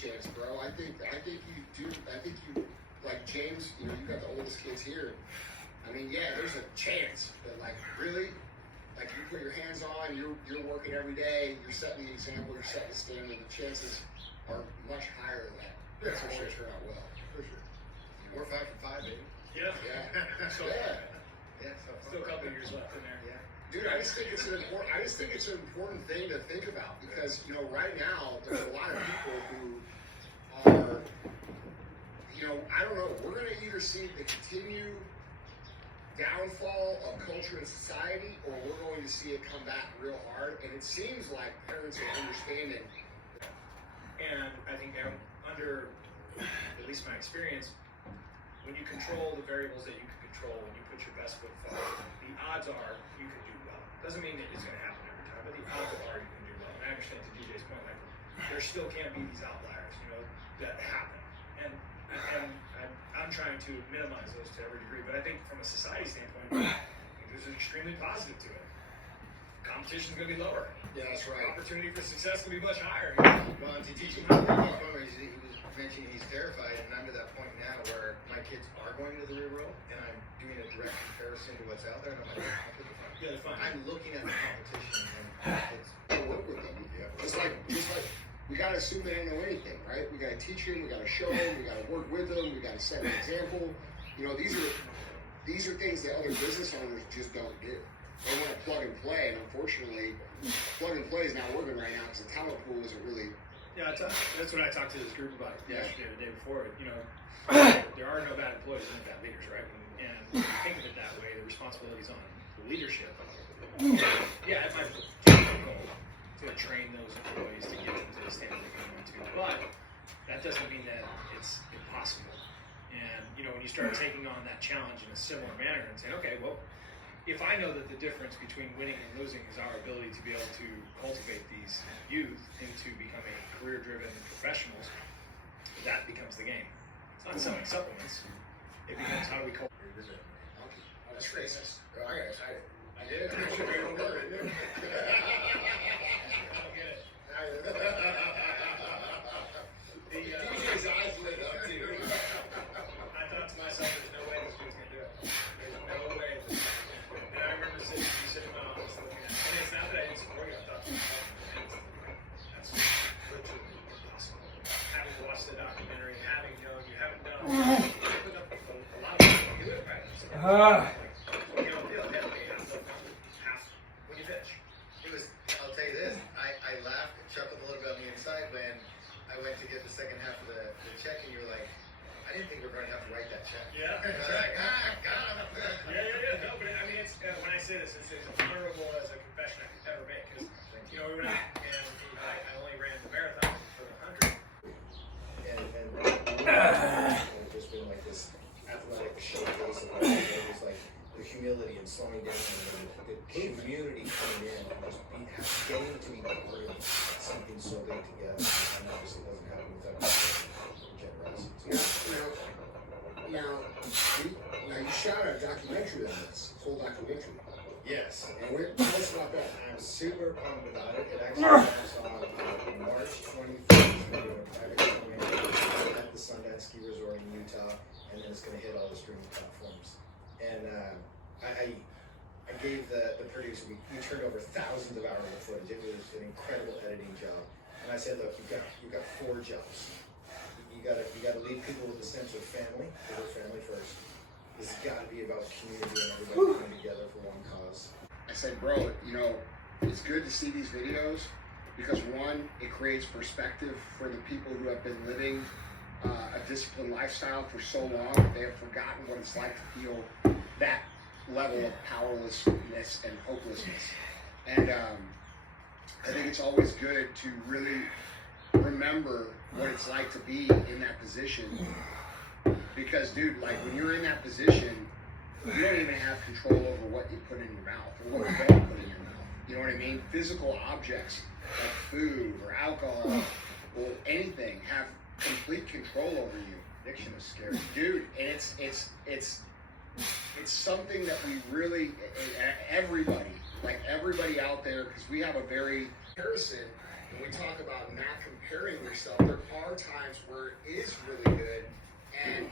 chance, bro. I think you do. I think you, like James, you know, you got the oldest kids here. I mean, yeah, there's a chance, but like really, like you put your hands on, you're working every day, you're setting the example, you're setting the standard. The chances are much higher than that. Yeah, it's going to turn out well. For sure. We're 5 for 5, baby. Yeah. So, Yeah. So Still a couple of years left in there. Yeah. dude, I just think it's an important thing to think about because you know right now there's a lot of people who are, you know, I don't know. We're going to either see the continued downfall of culture and society, or we're going to see it come back real hard. And it seems like parents are understanding. And I think under, at least my experience, when you control the variables that you can control, when you put your best foot forward, the odds are you can do well. Doesn't mean that it's going to happen every time, but the odds are you can do well. And I understand to DJ's point, like there still can't be these outliers, you know, that happen. And I'm trying to minimize those to every degree, but I think from a society standpoint, I think there's an extremely positive to it. Competition's going to be lower. Yeah, that's right. Opportunity for success will be much higher. Well, and to teach him how to be he was mentioning he's terrified, and I'm to that point now where my kids are going to the real world, and I'm doing a direct comparison to what's out there, and I'm like, Yeah, they're fine. I'm looking at the competition, and it's To work with them. Just like we gotta assume they don't know anything, right? We gotta teach them, we gotta show them, we gotta work with them, we gotta set an example. You know, these are things that other business owners just don't do. They want to plug and play, and unfortunately, plug and play is not working right now because the talent pool isn't really. Yeah, that's what I talked to this group about yesterday or the day before. You know, there are no bad employees, only bad leaders, right? And when you think of it that way, the responsibility is on the leadership. Yeah, it might be a goal to train those employees to get them to the standard they're going to, but that doesn't mean that it's impossible. And you know, when you start taking on that challenge in a similar manner and saying, okay, well, if I know that the difference between winning and losing is our ability to be able to cultivate these youth into becoming career-driven professionals, that becomes the game. It's not selling supplements. It becomes how do we cultivate it. That's racist. I got excited. I did. I should be able to learn it. I don't get it. DJ's eyes lit up too. I thought to myself, there's no way this dude's gonna do it. There's no way. And I remember sitting in my office looking at it. And it's not that I didn't support you, I thought to myself, that's literally impossible. Having watched the documentary, having known you haven't done it, put up a lot of people do it, right? So, you don't feel half when you finish. It was, I'll tell you this, I laughed and chuckled a little bit on the inside when I went to get the second half of the check, and you were like, I didn't think we were going to have to write that check. Yeah. And I was like, got him. Yeah. No, but I mean, it's when I say this, it's as honorable as a confession I could ever make. Because, you know, we went out and I only ran the marathon for the 100. And just being like this athletic showcase of it was like the humility and slowing down and the community coming in and just getting to be part of something so big together. And obviously doesn't happen without generosity. Now, you shot a documentary on this, full documentary. Yes. And tell us about that. I'm super pumped about it. It actually comes on March 21st. We're doing a private showing at the Sundance Ski Resort in Utah, and then it's going to hit all the streaming platforms. And I gave the producer, we turned over thousands of hours of footage. It was an incredible editing job. And I said, look, you've got 4 jobs. You gotta leave people with a sense of family. They were family first. This has got to be about community and everybody coming together for one cause. I said, bro, you know, it's good to see these videos because one, it creates perspective for the people who have been living a disciplined lifestyle for so long that they have forgotten what it's like to feel that level of powerlessness and hopelessness. And I think it's always good to really remember what it's like to be in that position, because dude, like when you're in that position, you don't even have control over what you put in your mouth or what you don't put in your mouth. You know what I mean? Physical objects like food or alcohol or anything have complete control over you. Addiction is scary. Dude, and it's something that we everybody out there, because we have a very comparison when we talk about not comparing yourself, there are times where it is really good. And,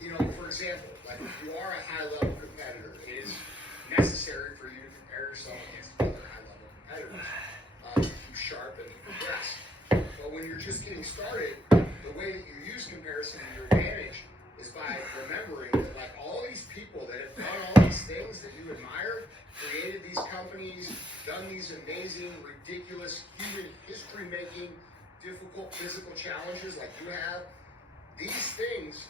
you know, for example, like if you are a high-level competitor, it is necessary for you to compare yourself against other high-level competitors. Keep sharp and progress. But when you're just getting started, the way that you use comparison to your advantage is by remembering that like all these people that have done all these things that you admire, created these companies, done these amazing, ridiculous, human history-making, difficult physical challenges like you have, these things,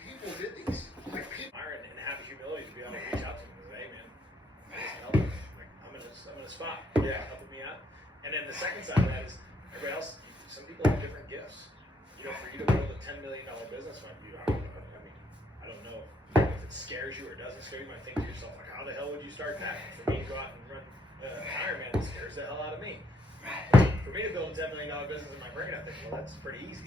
people did these. Like people. And have the humility to be able to reach out to them and say, hey man, I need some help. Like, I'm in a spot. Yeah, helping me out. And then the second side of that is everybody else. Some people have different gifts. You know, for you to build a $10 million business might be. I don't know if it scares you or doesn't scare you. You might think to yourself, like, how the hell would you start that? For me to go out and run Ironman, it scares the hell out of me. For me to build a $10 million business in my brain, I think, well, that's pretty easy.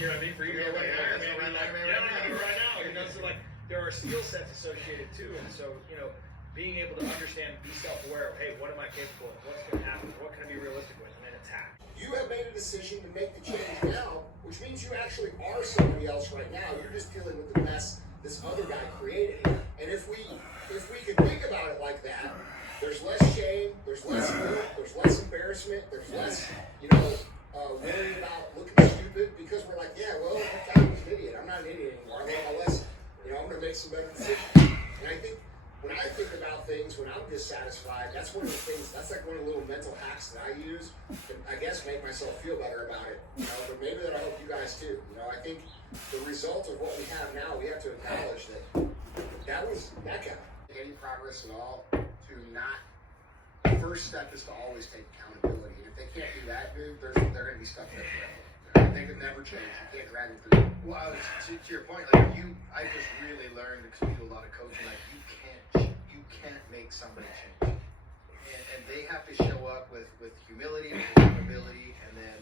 You know what I mean? For you to go run Ironman, I'm gonna do it right now. You know, so like there are skill sets associated too, and so you know, being able to understand, be self-aware of, hey, what am I capable of? What's going to happen? What can I be realistic with? And then attack. You have made a decision to make the change now, which means you actually are somebody else right now. You're just dealing with the mess this other guy created. And if we could think about it like that, there's less shame, there's less guilt, there's less embarrassment, there's less, worrying about looking stupid because we're like, yeah, well, that guy was an idiot. I'm not an idiot anymore. I learned my lesson. I'm going to make some better decisions. And I think when I think about things, when I'm dissatisfied, that's one of the things, that's like one of the little mental hacks that I use to, I guess, make myself feel better about it. But maybe that'll help you guys too. I think the result of what we have now, we have to acknowledge that was that guy. Any progress at all to not, the first step is to always take accountability. And if they can't do that, dude, they're going to be stuck there forever. They could never change. You can't drag them through. Well, to your point, like I just really learned because we do a lot of coaching. Like you can't make somebody change, and they have to show up with humility, vulnerability, and then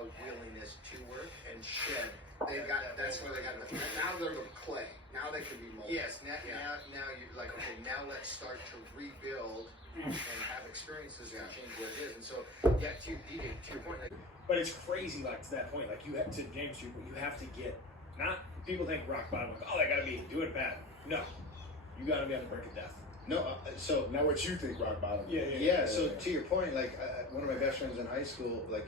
a willingness to work and shed. They've got. That's where they got. Now they're the clay. Now they can be molded. Yes. Now you're like, okay. Now let's start to rebuild and have experiences to change what it is. And so, yeah, to your point, like. But it's crazy, like to that point. Like you have to James, you have to get. Not people think rock bottom. Like, oh, they gotta be doing bad. No, you gotta be on the brink of death. No, so Now what you think rock bottom? yeah. So to your point, like one of my best friends in high school, like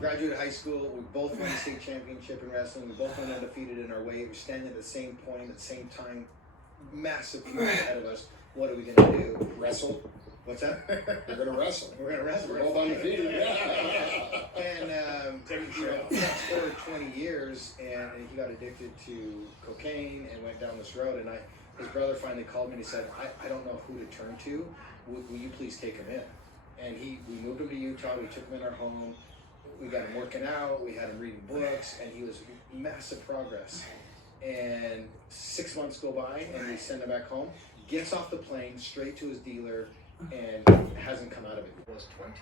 graduated high school, we both won the state championship in wrestling. We both went undefeated in our weight. We're standing at the same point at the same time. Massive people ahead of us. What are we gonna do? Wrestle. What's that? We're gonna wrestle. We're gonna wrestle. We're both undefeated. And fast forward 20 years, and he got addicted to cocaine and went down this road. And his brother finally called me and he said, I don't know who to turn to. Will you please take him in? And we moved him to Utah. We took him in our home. We got him working out. We had him reading books, and he was massive progress. And 6 months go by, and we send him back home. Gets off the plane, straight to his dealer, and hasn't come out of it. Was 20.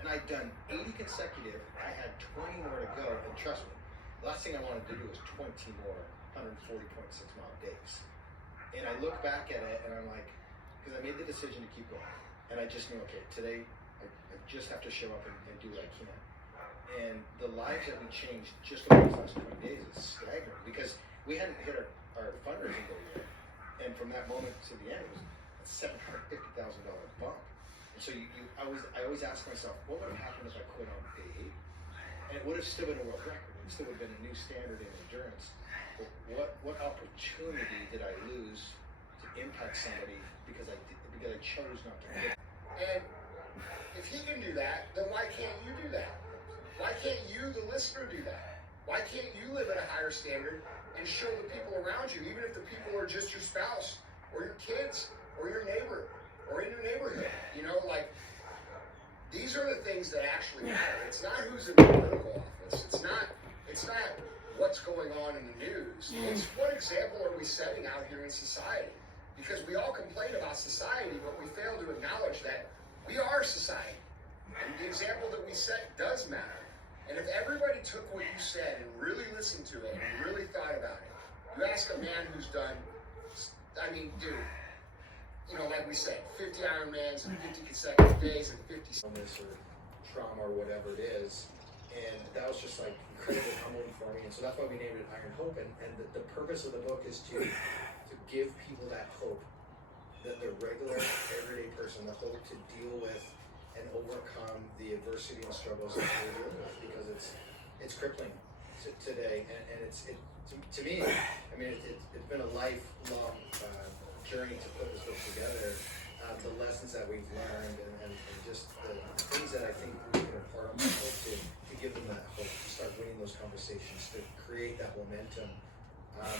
And I'd done 80 consecutive. I had 20 more to go. And trust me, the last thing I wanted to do was 20 more 140.6 mile days. And I look back at it and I'm like, because I made the decision to keep going. And I just knew, okay, today I just have to show up and do what I can. And the lives that we changed just over these last 20 days is staggering because we hadn't hit our fundraising goal yet. And from that moment to the end, it was a $750,000 bump. And so I always ask myself, what would have happened if I quit on day 8? And it would have still been a world record. It still would have been a new standard in endurance. But what opportunity did I lose to impact somebody because I chose not to quit? And if he can do that, then why can't you do that? Why can't you, the listener, do that? Why can't you live at a higher standard and show the people around you, even if the people are just your spouse or your kids or your neighbor or in your neighborhood? These are the things that actually matter. It's not who's in the political office. It's not what's going on in the news. It's what example are we setting out here in society? Because we all complain about society, but we fail to acknowledge that we are society. And the example that we set does matter. And if everybody took what you said and really listened to it and really thought about it, you ask a man who's done, dude, like we said, 50 Ironmans and 50 consecutive days and 50... Or trauma or whatever it is. And that was just like incredibly humbling for me. And so that's why we named it Iron Hope. And the purpose of the book is to give people that hope, that the regular, everyday person, the hope to deal with and overcome the adversity and struggles that they're dealing with, because it's crippling today. And to me, I mean, it's been a lifelong journey to put this book together. The lessons that we've learned and just the things that I think we can impart on people to give them that hope, to start winning those conversations, to create that momentum.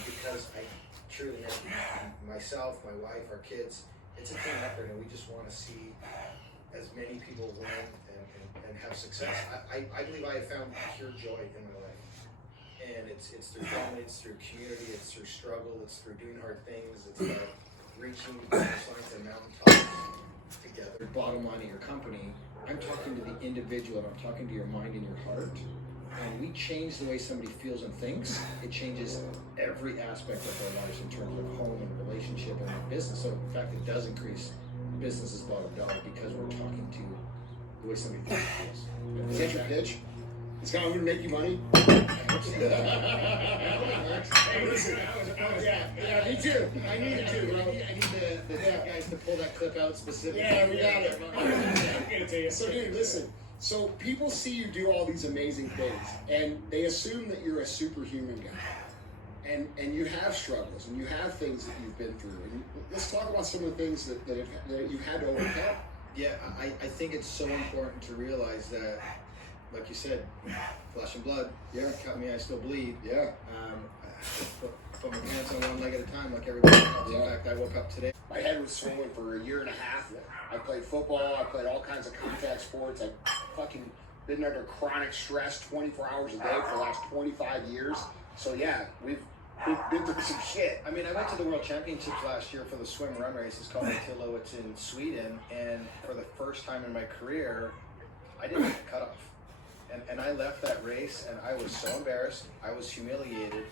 Because I truly know myself, my wife, our kids, it's a team effort, and we just want to see as many people win and have success. I believe I have found pure joy in my life. And it's through family, it's through community, it's through struggle, it's through doing hard things, it's about reaching finish lines and mountaintops together. Bottom line of your company, I'm talking to the individual, and I'm talking to your mind and your heart. And we change the way somebody feels and thinks, it changes every aspect of their lives in terms of home and relationship and business. So in fact, it does increase business's bottom dollar because we're talking to the way somebody thinks and feels. Is that your pitch? It's going to make you money? Hey, listen, yeah, me too. I need it too. I need the tech guys to pull that clip out specifically. Yeah, we got it. I'm gonna tell you. So, dude, listen. So people see you do all these amazing things, and they assume that you're a superhuman guy, and you have struggles, and you have things that you've been through. And let's talk about some of the things that you've had to overcome. Yeah, I think it's so important to realize that, like you said, flesh and blood. Yeah. Cut me, I still bleed. Yeah. I put my pants on one leg at a time, like everybody else. Yeah. In fact, I woke up today. My head was swimming for a year and a half. I played football. I played all kinds of contact sports. I fucking been under chronic stress 24 hours a day for the last 25 years. So yeah, we've been through some shit. I mean, I went to the World Championships last year for the swim run race. It's called Attilo. It's in Sweden. And for the first time in my career, I didn't make the cutoff. And I left that race, and I was so embarrassed. I was humiliated.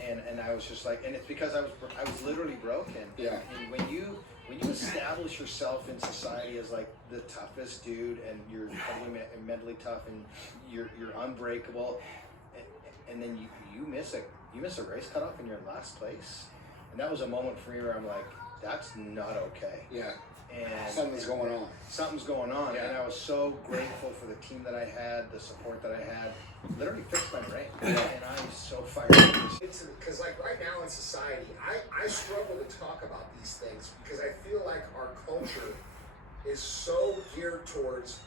And I was just like, and it's because I was literally broken. Yeah. And when you establish yourself in society as like the toughest dude, and you're totally mentally tough, and you're unbreakable, and then you miss a race cutoff and you're in last place, and that was a moment for me where I'm like, that's not okay. Yeah. And Something's going on. Something's going on. Yeah. And I was so grateful for the team that I had, the support that I had. Literally fixed my brain. And I'm so fired up. It's because like right now in society, I struggle to talk about these things because I feel like our culture is so geared towards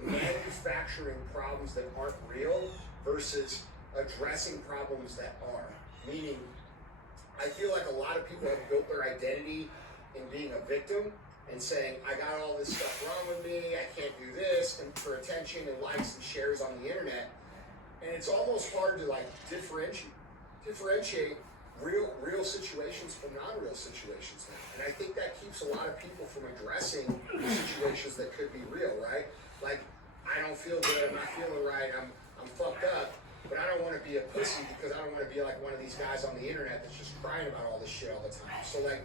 manufacturing problems that aren't real versus addressing problems that are. Meaning, I feel like a lot of people have built their identity in being a victim and saying, I got all this stuff wrong with me, I can't do this, and for attention and likes and shares on the internet. And it's almost hard to like differentiate real situations from non-real situations now. And I think that keeps a lot of people from addressing situations that could be real, right? Like, I don't feel good, I'm not feeling right, I'm fucked up, but I don't want to be a pussy because I don't want to be like one of these guys on the internet that's just crying about all this shit all the time. So like,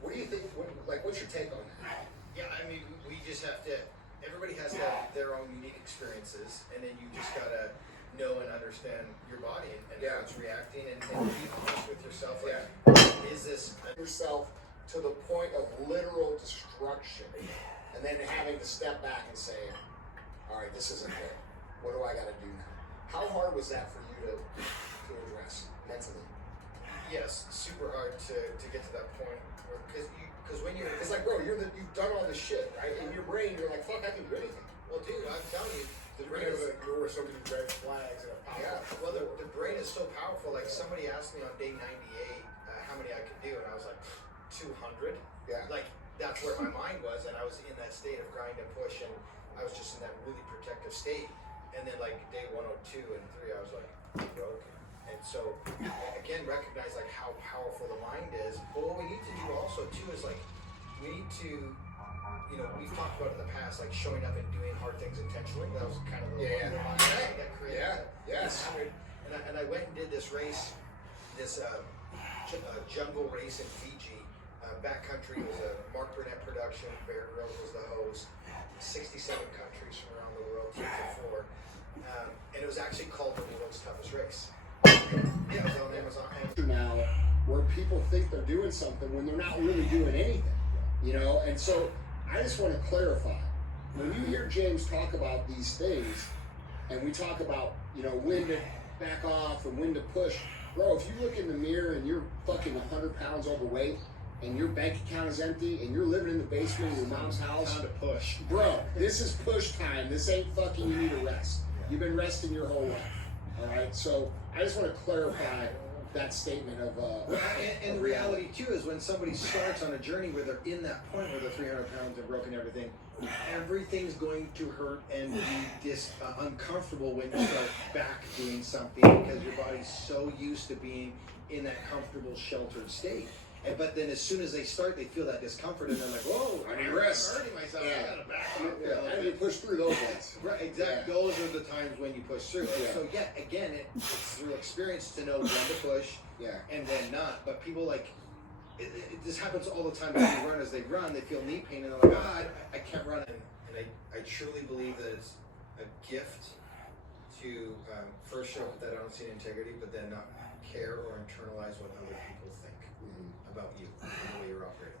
what do you think, what's your take on that? Yeah, I mean, we just have to, everybody has to have their own unique experiences, and then you just gotta know and understand your body and how it's reacting, and be honest with yourself. Like, is this Yourself to the point of literal destruction, and then having to step back and say, all right, this isn't good. What do I gotta do now? How hard was that for you to address mentally? Yes, super hard to get to that point, because when you're, It's like, bro, you've done all this shit, right? In your brain, you're like, fuck, I can do anything. well, dude, I'm telling you, the brain You're is, gonna ignore so many red flags that are popping yeah, up. well, the brain is so powerful. Like, somebody asked me on day 98 how many I could do, and I was like, 200. Yeah. Like, that's where my mind was, and I was in that state of grind and push, and I was just in that really protective state. And then like day 102 and 3, I was like broken. And so again, recognize like how powerful the mind is. But what we need to do also too is like, we need to, you know, we've talked about in the past, like showing up and doing hard things intentionally. That was kind of the one that created Yes. and I went and did this race, this jungle race in Fiji, Backcountry was a Mark Burnett production. Bear Grylls was the host. 67 countries from around the world, teams of 4. And it was actually called the world's toughest race. Yeah, it was on Amazon. Now, where people think they're doing something when they're not really doing anything, you know. And so I just want to clarify, when you hear James talk about these things, and we talk about, you know, when to back off and when to push, bro, if you look in the mirror and you're fucking 100 pounds overweight and your bank account is empty and you're living in the basement of your mom's house, Time to push. bro, this is push time. This ain't fucking you need a rest. You've been resting your whole life. All right, so I just want to clarify that statement of And the reality too is when somebody starts on a journey where they're in that point where they're 300 pounds and broken everything, everything's going to hurt and be uncomfortable when you start back doing something because your body's so used to being in that comfortable, sheltered state. But then as soon as they start, they feel that discomfort and they're like, whoa, I need rest. I'm hurting myself. Yeah. I gotta back up. Yeah, I need to push through those ones. Right, exactly. Those are the times when you push through. Yeah. So yeah, again, it's through experience to know when to push Yeah. and when not. But people this happens all the time. When they run, as they run, they feel knee pain and they're like, I can't run. And I truly believe that it's a gift to first show that I don't see integrity, but then not care or internalize what other people think about you and the way you're operating.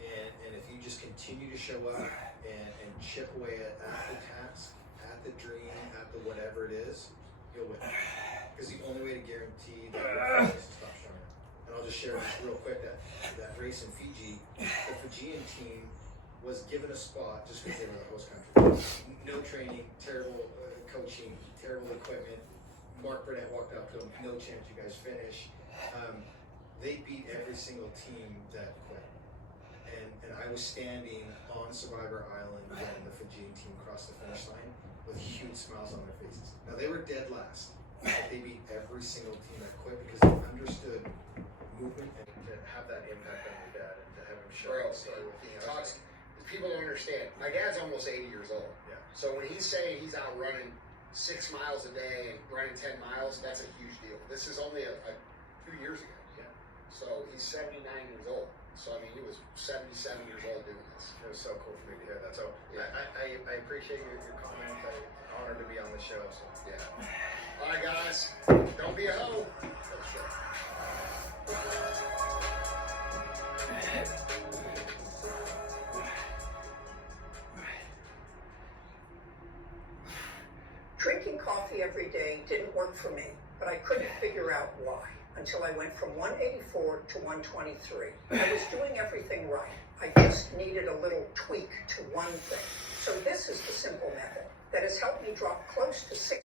And if you just continue to show up and chip away at the task, at the dream, at the whatever it is, you'll win. Because the only way to guarantee that is to stop showing up. And I'll just share this real quick, that race in Fiji, the Fijian team was given a spot just because they were the host country. No training, terrible coaching, terrible equipment. Mark Burnett walked up to them, no chance you guys finish. They beat every single team that quit. And I was standing on Survivor Island when the Fijian team crossed the finish line with huge smiles on their faces. Now they were dead last, but they beat every single team that quit because they understood movement and to have that impact on your dad and to have him show Bro, up. So, people don't understand. My dad's almost 80 years old. Yeah. So when he's saying he's out running 6 miles a day and running 10 miles, that's a huge deal. This is only a few years ago. Yeah. So he's 79 years old. So I mean, he was 77 years old doing this. It was so cool for me to hear that. So Yeah. I appreciate your comments. I'm honored to be on the show. So Yeah. All right, guys. Don't be a hoe. Drinking coffee every day didn't work for me, but I couldn't figure out why until I went from 184 to 123. I was doing everything right. I just needed a little tweak to one thing. So this is the simple method that has helped me drop close to 6